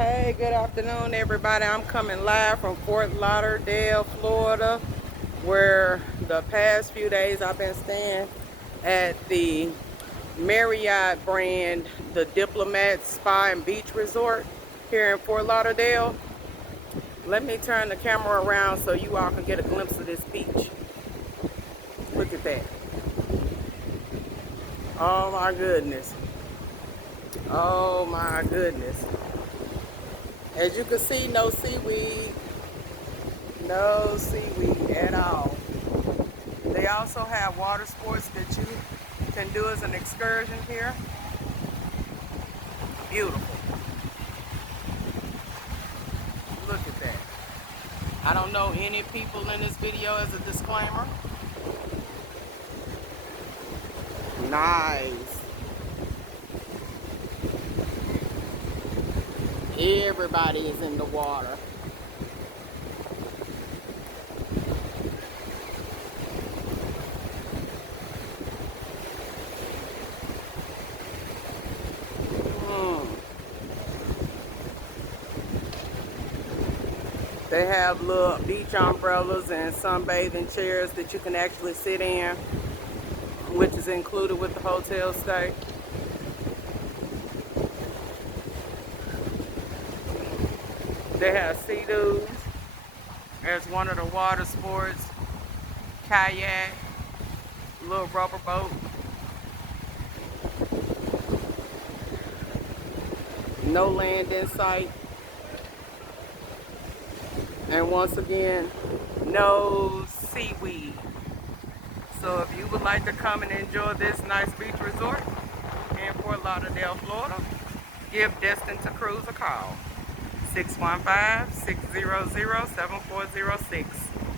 Hey, good afternoon, everybody. I'm coming live from Fort Lauderdale, Florida, where the past few days I've been staying at the Marriott brand, the Diplomat Spa and Beach Resort here in Fort Lauderdale. Let me turn the camera around so you all can get a glimpse of this beach. Look at that. Oh my goodness. Oh my goodness. As you can see, no seaweed. No seaweed at all. They also have water sports that you can do as an excursion here. Beautiful. Look at that. I don't know any people in this video as a disclaimer. Nice. Everybody is in the water. They have little beach umbrellas and sunbathing chairs that you can actually sit in, which is included with the hotel stay. They have Sea-Doos as one of the water sports, kayak, little rubber boat. No land in sight. And once again, no seaweed. So if you would like to come and enjoy this nice beach resort in Fort Lauderdale, Florida, give Destined to Cruise a call. 615-600-7406.